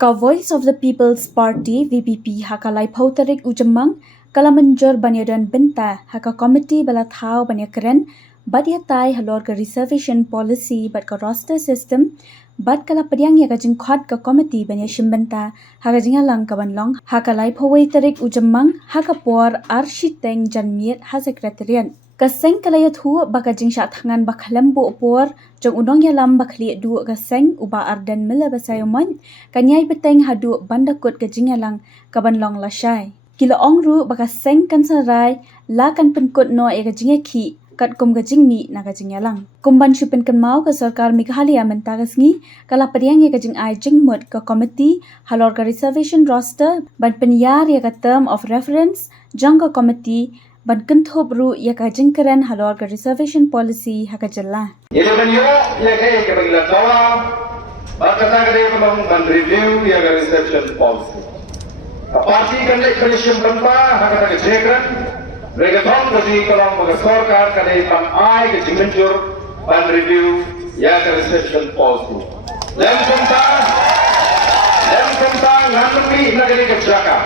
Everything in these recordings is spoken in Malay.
Ka Voice of the People's Party VPP hakalai pautarik ujemang kala Mynjur banyadan Bynta haka Komiti balathau Ïakren badiatai Halor ke Reservation Policy bat ka roster system bat kala pediang ya kajing khot ka Komiti banyashim Bynta haka jingalang ka banlong hakalai pawai tarik ujemang haka por architeng janmiet ha sekretariat kaseng kalaya thu bakajing sya tangan bakhalam bu por jong unong yalam bakhli du kaseng uba ardan mila basayomon kanyai beteng hadu bandakut kajingalang kabanlong lasai kilo ongru bakaseng kansarai la kan penkut no e kajinga ki kat kum kajing mi na kajingalang kumban shupen kan mau ka sarkar Meghalaya menta kasngi kala padiang ye kajing ai jingmut ka Komiti Halor ka Reservation roster ban penyar ya ka term of reference jang ka Komiti ban kenthop ru ya ka jingkeren Halor ka Reservation Policy haka jalla Ini benyo ya ke bagila kawa bakata kade ban review ya ka Reservation Policy parti kan lek commission Bynta haka ka Ïakren Reservation kasi kolong mga sarkar kade ban ai ke Mynjur ban review ya ka Reservation Policy lem Bynta nganmi na kade ka jaka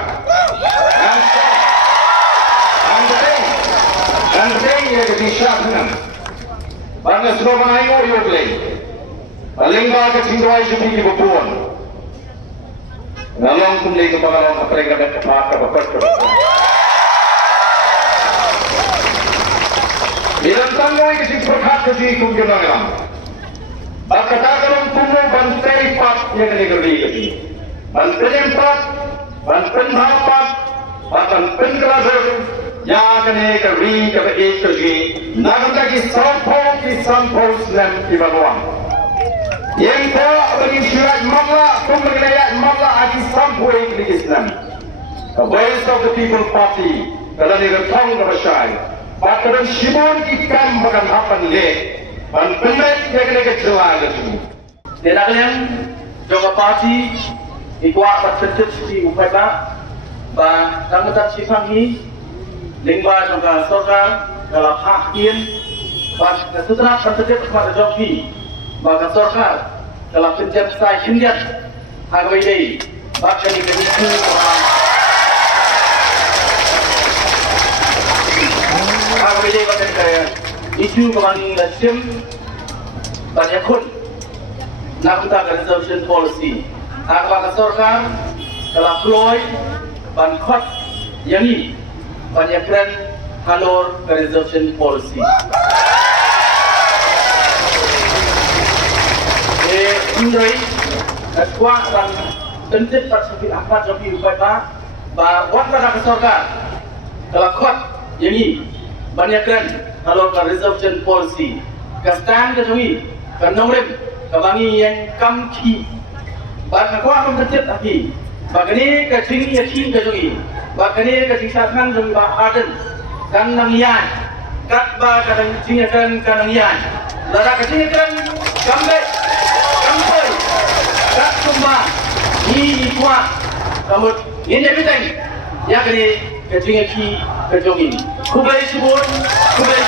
Anjing ya ke disyakan bangga Surabaya ayo yogleng paling ba ke tinggal jadi di Bupon ngalong kumlay ke pangalong apreng ka maka bapak bilang tanggoy ke perhat ke di kumjunang bakatakarong kumo bantay pat ya ke negeri ke bantay pat bantay hapat bantay pengelasur ya kene ka ri ka e ka gi naganda ki sampo slam ibanwa yen ko bagi syurat mamla kumagaya mamla aki sampo e ki islam the voice of the people party kada ni ratong ka basay pakaran shimon ki kam bagan hapan le ban penat ya kene ka jela tu denaklen jonga party ikwa patchet si upata ba tangatat sifangi lingba jangka sarkar dalam hak kian setelah terjadi kepada joki maka sarkar dalam pencet sai hindiat hargai dei bahkan ini isu hargai dei bahkan kaya isu kemani nasim banyak kun nak kita reservation policy harga sarkar dalam ploy ban khot yang ini Ïakren Halor Reservation Policy. Indrai, kuat dan tentu persepit akan jadi upaya bahawa pada sarkar telah kuat yang Ïakren Halor Reservation Policy. Kastan kejui, kanongrim, kabangi yang kamki. Bahawa kuat mempercet lagi. Bagani kecing yakin kejui. Bakani kesingsakan jumpa aden kan nangian kat ba kadang Ïakren kan nangian lara Ïakren kambe kat kumba ni ikwa kamut ini biteng ya kini kecing yaki kejongi kubai sibun kubai